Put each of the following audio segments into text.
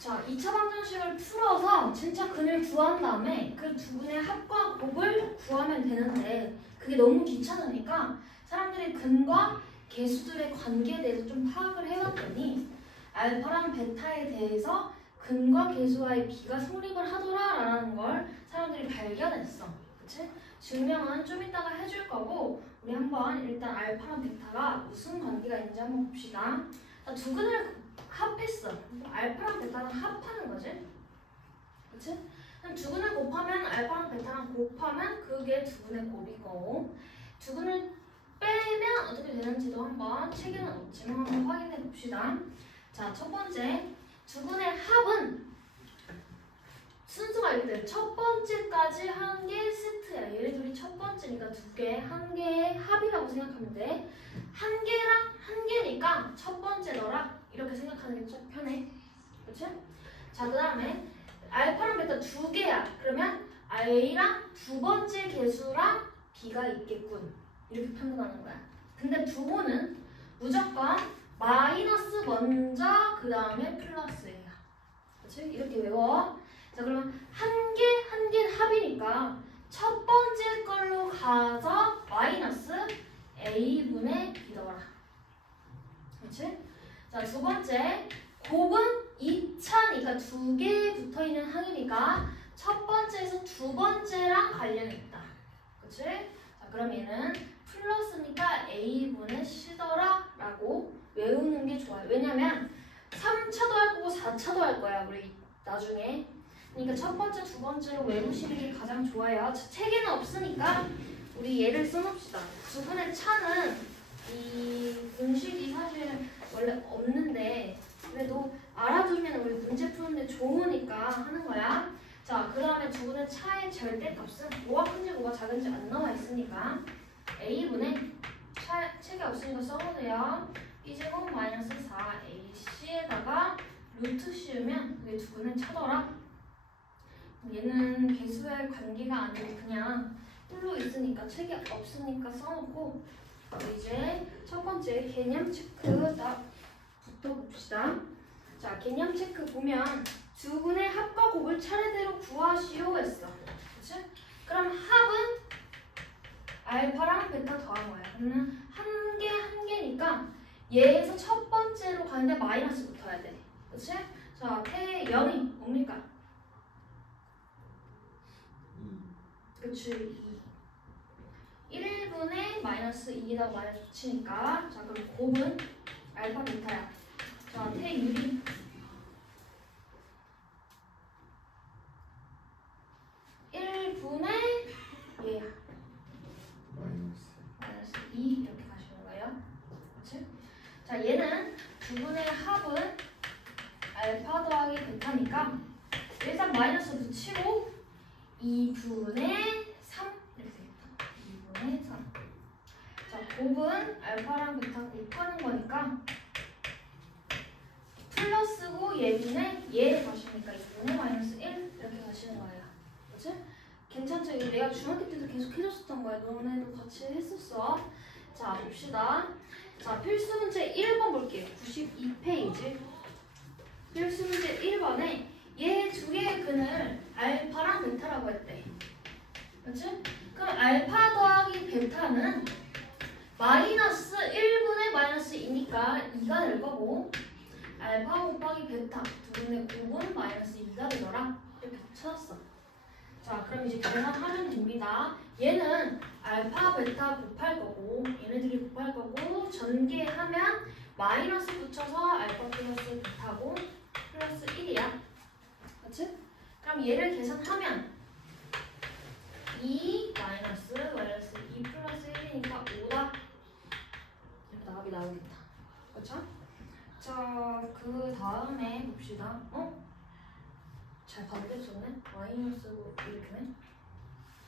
자, 2차 방정식을 풀어서 진짜 근을 구한 다음에 그 두 근의 합과 곱을 구하면 되는데 그게 너무 귀찮으니까 사람들이 근과 개수들의 관계에 대해서 좀 파악을 해봤더니 알파랑 베타에 대해서 근과 개수와의 비가 성립을 하더라라는 걸 사람들이 발견했어. 그치? 증명은 좀 이따가 해줄 거고 우리 한번 일단 알파랑 베타가 무슨 관계가 있는지 한번 봅시다. 자, 두 근을 합했어. 알파랑 베타랑 합하는 거지. 그치? 그럼 두 근을 곱하면 알파랑 베타랑 곱하면 그게 두 근의 곱이고 두 근을 빼면 어떻게 되는지도 한번 책에는 없지만 한번 확인해 봅시다. 자, 첫 번째 두 근의 합은 순서가 이렇게 돼. 첫 번째까지 한 개 세트야. 얘네들이 첫 번째니까 두 개, 한 개의 합이라고 생각하면 돼. 한 개랑 한 개니까 첫 번째더라. 이렇게 생각하는 게 좀 편해. 그치? 자, 그 다음에 알파랑 베타 두 개야. 그러면 A랑 두 번째 개수랑 B가 있겠군. 이렇게 판단하는 거야. 근데 부호는 무조건 마이너스 먼저 그 다음에 플러스예요. 그치? 이렇게 외워. 자, 그러면 한 개 합이니까 첫 번째 걸로 가서 마이너스 A분의 B더라. 그치? 자, 두 번째 곱은 2차니까 두 개 붙어있는 항이니까 첫 번째에서 두 번째랑 관련이 있다. 그치? 자, 그럼 얘는 플러스니까 A분의 C더라 라고 외우는 게 좋아요. 왜냐면 3차도 할 거고 4차도 할 거야 우리 나중에. 그러니까 첫 번째, 두 번째로 외우시는 게 가장 좋아요. 책에는 없으니까 우리 얘를 써놓읍시다. 두 분의 차는 이 공식이 사실 원래 없는데 그래도 알아두면 우리 문제 푸는데 좋으니까 하는 거야. 자, 그 다음에 두 분의 차의 절대값은 뭐가 큰지 뭐가 작은지 안 나와 있으니까 A분의 책에 없으니까 써보세요. B제곱 마이너스 4AC에다가 루트 씌우면 그게 두 근의 차더라. 얘는 개수의 관계가 아니고 그냥 뿔로 있으니까 책이 없으니까 써놓고 이제 첫 번째 개념 체크 딱 붙어봅시다. 자, 개념 체크 보면 두 근의 합과 곱을 차례대로 구하시오 했어. 그치? 그럼 합은 알파랑 베타 더한 거야. 그러면 한 개니까 얘에서 첫 번째로 가는데 마이너스 붙어야 돼. 그치? 자, 태 0이 뭡니까? 그치, 2. 1분의 마이너스 2에다가 마이너스 붙이니까 자, 그럼 곱은 알파 베타야. 자, 태율이 1분의 얘야. 마이너스 2 이렇게 가시는 거예요. 그치? 자, 얘는 두 분의 합은 알파 더하기 베타니까 일단 마이너스 붙이고 2분의 3 이렇게 되겠다. 2분의 3. 자, 곱은 알파랑 베타 곱하는 거니까 플러스고 얘분의 얘 가시니까 2분의 마이너스 1 이렇게 가시는 거예요. 그치? 괜찮죠? 이거 내가 중학교 때도 계속 해줬었던 거야. 너네도 같이 했었어. 자, 봅시다. 자, 필수 문제 1번 볼게요. 92페이지. 필수 문제 1번에 얘 두 개의 근을 알파랑 베타라고 했대. 그치? 그럼 알파 더하기 베타는 마이너스 1분의 마이너스 2니까 2가 될 거고 알파 곱하기 베타 두 분의 곱은 마이너스 2가 되더라. 이렇게 찾았어. 자, 그럼 이제 계산하면 됩니다. 얘는 알파 베타 곱할 거고 얘네들이 곱할 거고 전개하면 마이너스 붙여서 알파 플러스 베타고 플러스 1이야. 그치? 그럼 얘를 계산하면 2 마이너스 2 플러스 1이니까 5다. 이렇게 답이 나오겠다. 그쵸? 자, 그 다음에 봅시다. 잘 반대했었네? 마이너스고 이렇게네?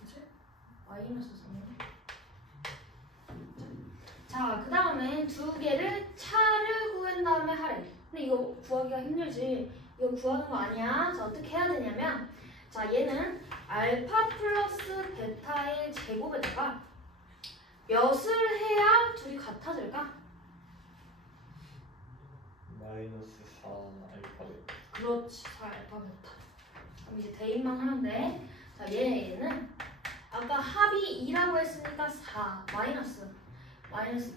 그치? 마이너스 3이네. 자, 그 다음에 두 개를 차를 구한 다음에 하래. 근데 이거 구하기가 힘들지. 이거 구하는 거 아니야. 자, 어떻게 해야 되냐면 자, 얘는 알파 플러스 베타의 제곱에다가 몇을 해야 둘이 같아질까? 마이너스 4 알파 베타. 그렇지. 4알파 베타. 그럼 이제 대입만 하면 돼. 자, 얘는 아까 합이 2라고 했으니까 4 마이너스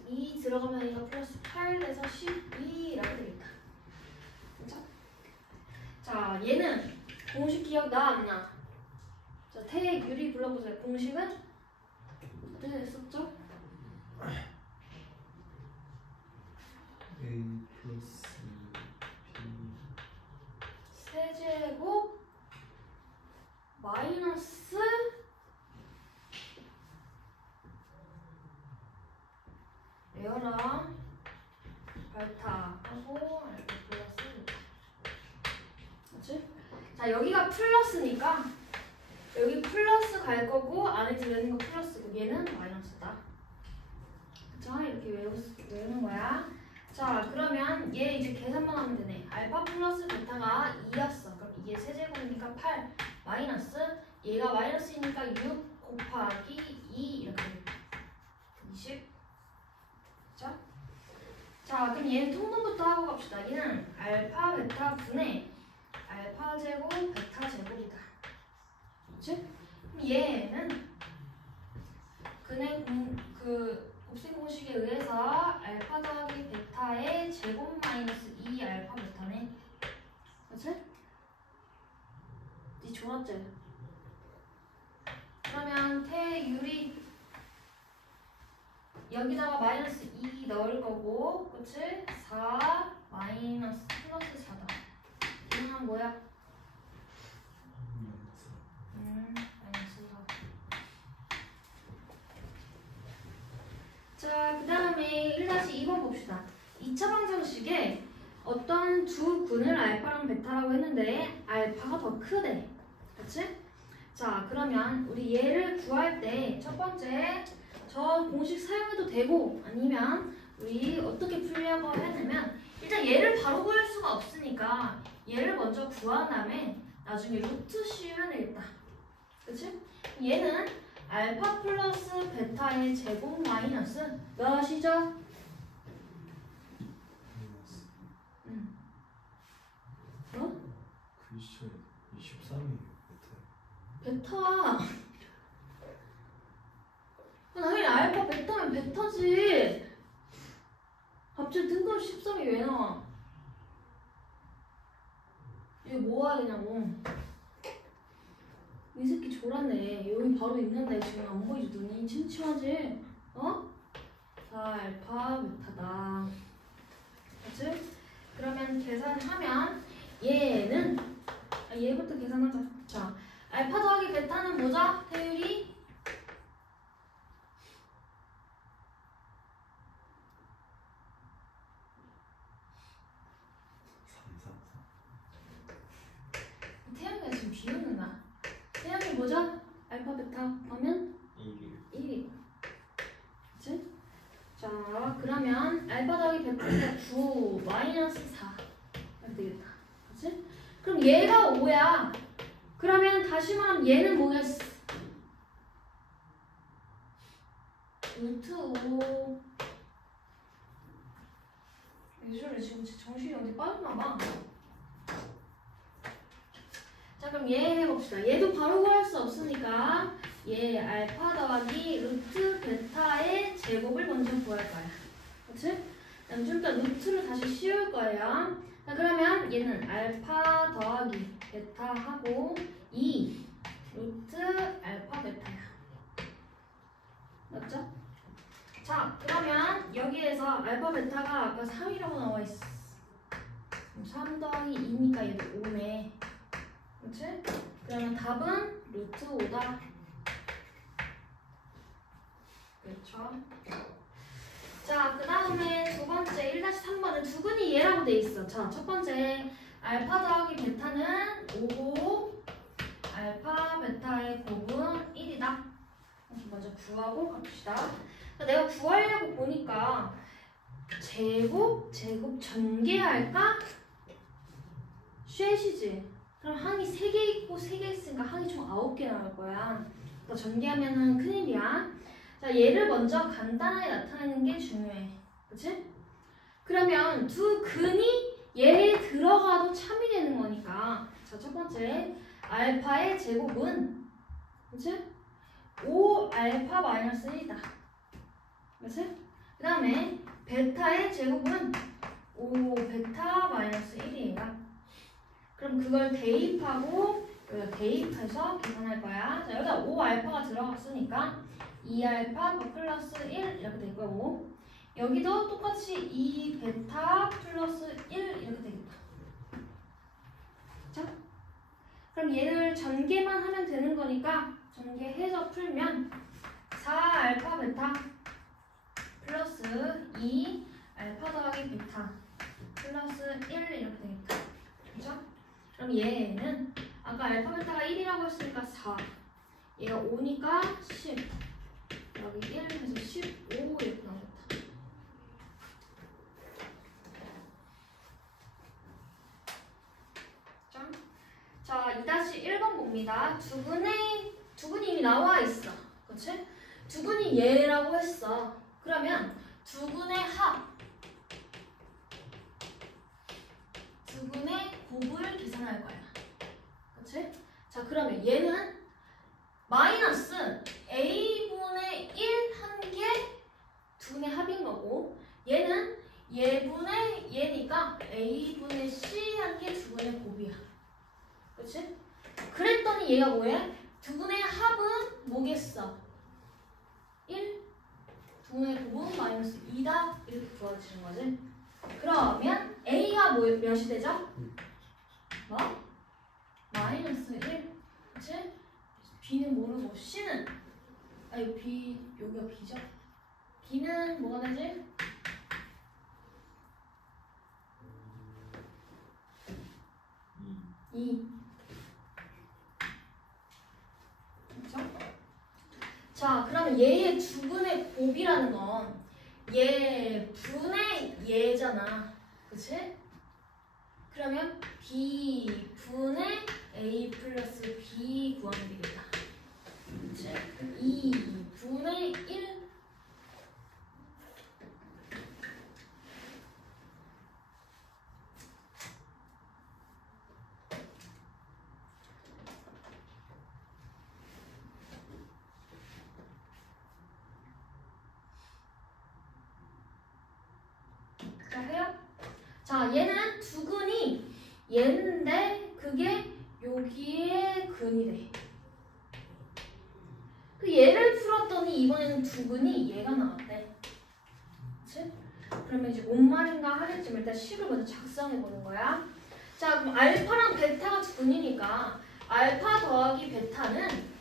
2 들어가면 얘가 플러스 8에서 12라고 되겠다. 그쵸? 자, 얘는 공식 기억나 안 나? 자, 태의 유리 불러보세요. 공식은 어떻게 됐었죠? A 플러스 B 세제곱 마이너스 레어랑 알타하고 알파 플러스. 그렇지? 자, 여기가 플러스니까 여기 플러스 갈 거고 안에 들어있는 거 플러스고 얘는 마이너스다. 그쵸? 이렇게 외우는 거야. 자, 그러면 얘 이제 계산만 하면 되네. 알파 플러스 베타가 2였어. 그럼 이게 세제곱이니까 8 마이너스 얘가 마이너스이니까 6 곱하기 2 이렇게 됩니다. 20. 그쵸? 자, 그럼 얘는 통분부터 하고 갑시다. 얘는 알파 베타 분의 알파 제곱 베타 제곱이다. 그치? 그럼 얘는 곱셈 공식에 의해서 알파 더하기 베타의 제곱 마이너스 2 알파 베타네. 그치? 니 졸았지? 그러면 태유리 여기다가 마이너스 2 넣을 거고, 그치? 4 마이너스 플러스 4다. 이건 뭐야? 마이너스 4. 자, 그 다음에 1-2번 봅시다. 2차 방정식에 어떤 두 근을 알파랑 베타라고 했는데 알파가 더 크대. 그치? 자, 그러면 우리 얘를 구할 때 첫 번째 저 공식 사용해도 되고 아니면 우리 어떻게 풀려고 하냐면 일단 얘를 바로 구할 수가 없으니까 얘를 먼저 구한 다음에 나중에 루트 씌우면 되겠다. 그치? 얘는 알파 플러스 베타의 제곱 마이너스 몇이죠? 어? 글쎄 23이 베타. 당연히 알파 베타면 베타지. 갑자기 뜬금없이 13이 왜 나와? 이거 뭐 해야 되냐고. 이 새끼 졸았네. 여기 바로 있는데 지금 안 보이지? 눈이 침침하지? 어? 자, 알파 베타다. 그치? 그러면 계산하면 얘는 얘부터 계산하자. 자, 알파 더하기 베타는 뭐죠? 태율이? 3, 4, 4. 태양이가 지금 비웃는다. 태양이 뭐죠? 알파 베타 하면 1이. 그치? 자, 그러면 알파 더하기 베타가 9 마이너스 4 이렇게 되겠다. 그치? 그럼 얘가 5야. 그러면 다시 말하면 얘는 뭐겠어? 루트 5. 예술에 지금 정신이 어디 빠졌나봐. 자, 그럼 얘 해봅시다. 얘도 바로 구할 수 없으니까 얘 알파 더하기 루트 베타의 제곱을 먼저 구할 거야. 그치? 그다음 좀 이따 루트를 다시 씌울 거예요. 자, 그러면 얘는 알파 더하기 베타하고 2 루트 알파 베타야. 맞죠? 자, 그러면 여기에서 알파 베타가 아까 3이라고 나와 있어. 3 더하기 2니까 얘도 5네. 그치? 그러면 답은 루트 5다. 그렇죠? 자, 그 다음에 두 번째 1-3번은 두 근이 얘라고 돼 있어. 자, 첫 번째 알파 더하기 베타는 5고 알파 베타의 곱은 1이다. 먼저 구하고 갑시다. 내가 구하려고 보니까 제곱 전개할까? 쉐시지. 그럼 항이 3개 있고 3개 있으니까 항이 총 9개 나올 거야. 그러니까 전개하면은 큰일이야. 자, 얘를 먼저 간단하게 나타내는 게 중요해. 그치? 그러면 두 근이 얘에 들어가도 참이 되는 되는 거니까 자, 첫 번째 알파의 제곱은 그치? 5알파 마이너스 1이다. 그치? 그 다음에 베타의 제곱은 5베타 마이너스 1이에요. 그럼 그걸 대입하고 여기다 대입해서 계산할 거야. 자, 여기다 5알파가 들어갔으니까 2알파 플러스 1 이렇게 될 거고 여기도 똑같이 2베타 플러스 1 이렇게 되겠다. 그쵸? 그럼 얘를 전개만 하면 되는 거니까 전개해서 풀면 4알파 베타 플러스 2알파 더하기 베타 플러스 1 이렇게 되겠다. 그쵸? 그럼 얘는 아까 알파 베타가 1이라고 했으니까 4 얘가 5니까 10 여기 1 해서 15 이렇게 나오겠다. 자, 2-1번 봅니다. 두근이 이미 나와 있어. 그치? 두근이 얘라고 했어. 그러면 두근의 합, 두근의 곱을 계산할 거야. 그치? 자, 그러면 얘는 마이너스 a분의 1 한 개 두근의 합인 거고 얘는 얘분의 얘니까 a분의 c 한 개 두근의 곱이야. 그치? 그랬더니 얘가 뭐야? 두근의 합은 뭐겠어? 1? 두근의 곱은 마이너스 2다 이렇게 구워지는 거지. 그러면 A가 몇이 되죠? 뭐? 마이너스 1 그치? B는 모르고 C는 아니 B 여기가 B죠? B는 뭐가 되지? 2 그쵸? 자, 그러면 얘의 두근의 곱이라는 건 얘 분의 얘잖아. 그치? 그러면 B 분의 A 플러스 B 구하면 되겠다. 그치? 2 분의 1 자, 해요? 자, 얘는 두근이 얘인데 그게 여기에 근이 돼. 그 얘를 풀었더니 이번에는 두근이 얘가 나왔대. 그치? 그러면 이제 뭔 말인가 하겠지만 일단 식을 먼저 작성해 보는 거야. 자, 그럼 알파랑 베타가 두근이니까 알파 더하기 베타는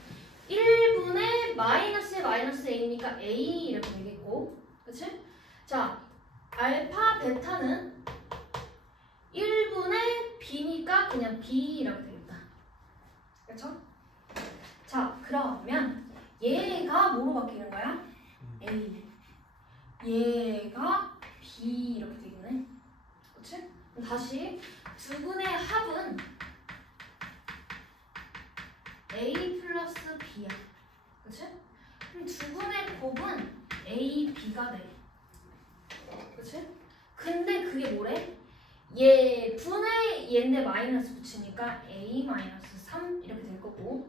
1분의 마이너스의 마이너스 a니까 a 이렇게 되겠고, 그치? 자, 알파 베타는 1분의 b니까 그냥 b라고 되겠다. 그렇죠? 자, 그러면 얘가 뭐로 바뀌는 거야? a. 얘가 b 이렇게 되겠네. 그렇지? 그럼 다시 두근의 합은 a 플러스 b야. 그렇지? 그럼 두근의 곱은 a, b가 돼. 그치? 근데 그게 뭐래? 얘 분의 얘인데 마이너스 붙이니까 a 마이너스 3 이렇게 될 거고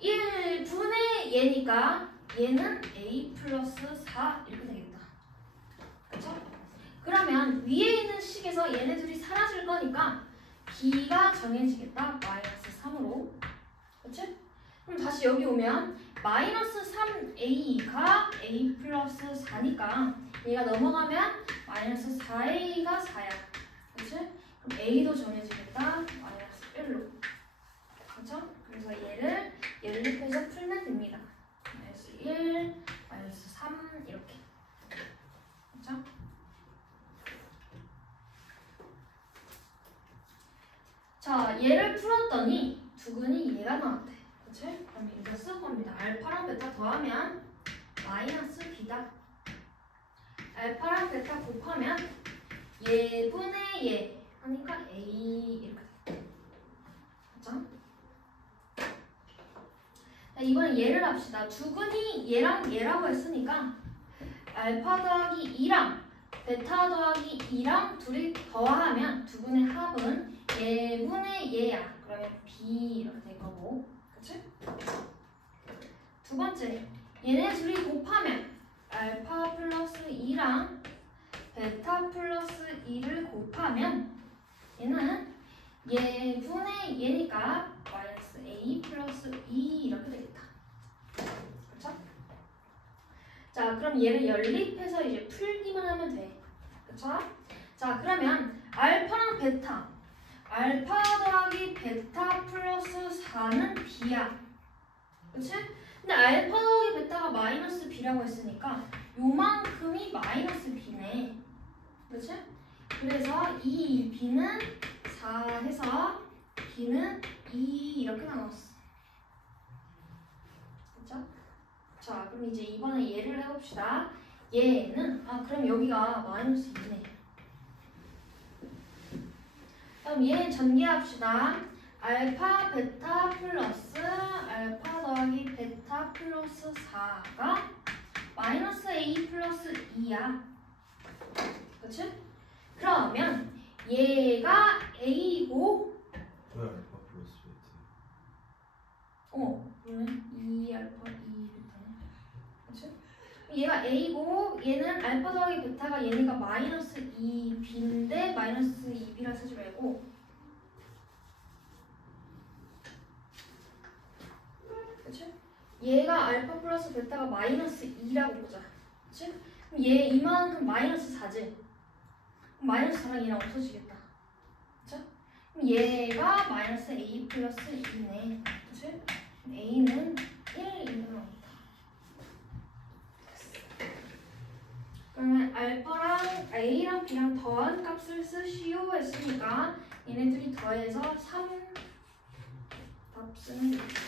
1 분의 얘니까 얘는 a 플러스 4 이렇게 되겠다. 그쵸? 그러면 위에 있는 식에서 얘네들이 사라질 거니까 b가 정해지겠다. 마이너스 3으로. 그치? 그럼 다시 여기 오면 마이너스 3a가 a 플러스 4니까 얘가 넘어가면 마이너스 4a가 4야. 그치? 그럼 a도 정해지겠다. 마이너스 1로. 그쵸? 그래서 얘를 연립해서 풀면 됩니다. 마이너스 1, 마이너스 3 이렇게. 그쵸? 자, 얘를 풀었더니 두근이 얘가 나왔대. 그치? 그럼 이거 쓸 겁니다. 알파랑 베타 더하면 마이너스 b다. 알파랑 베타 곱하면 얘분의 얘 하니까 a 이렇게 돼. 그쵸? 자, 이번엔 얘를 합시다. 두근이 얘랑 얘라고 했으니까 알파 더하기 2랑 베타 더하기 2랑 둘이 더하면 두근의 합은 얘분의 얘야. 그러면 B 이렇게 될 거고, 그치? 두 번째, 얘네 둘이 곱하면 알파 플러스 2랑 베타 플러스 2를 곱하면 얘는 얘분의 얘니까 마이너스 A 플러스 2 이렇게 되겠다. 그쵸? 자, 그럼 얘를 연립해서 이제 풀기만 하면 돼. 그쵸? 자, 그러면 알파랑 베타, 알파 더하기 베타 플러스 4는 B야. 그치? 근데 알파 더하기 베타가 마이너스 B라고 했으니까 요만큼이 마이너스 B네. 그치? 그래서 이 B는 4 해서 B는 2 이렇게 나눴어. 그쵸? 자, 그럼 이제 이번에 얘를 해봅시다. 얘는, 그럼 여기가 마이너스 2네. 그럼 얘 전개합시다. 알파 베타 플러스 알파 더하기 베타 플러스 4가 마이너스 A 플러스 2야. 그치? 그러면 얘가 A고 왜 알파 플러스 베타? 그러네. 2 알파 2 베타네. 그치? 얘가 A고 얘는 알파 더하기 베타가 얘네가 마이너스 2B인데 마이너스 2B라 쓰지 말고, 그치? 얘가 알파 플러스 베타가 마이너스 2라고 보자. 그치? 그럼 얘 이만큼 마이너스 4지? 그럼 마이너스 4랑 얘랑 없어지겠다. 그치? 그럼 얘가 마이너스 A 플러스 2네. 그치? A는 1 이렇게 나온다. 그러면 알파랑 A랑 B랑 더한 값을 쓰시오 했으니까 얘네들이 더해서 3 답 쓰면 되겠다.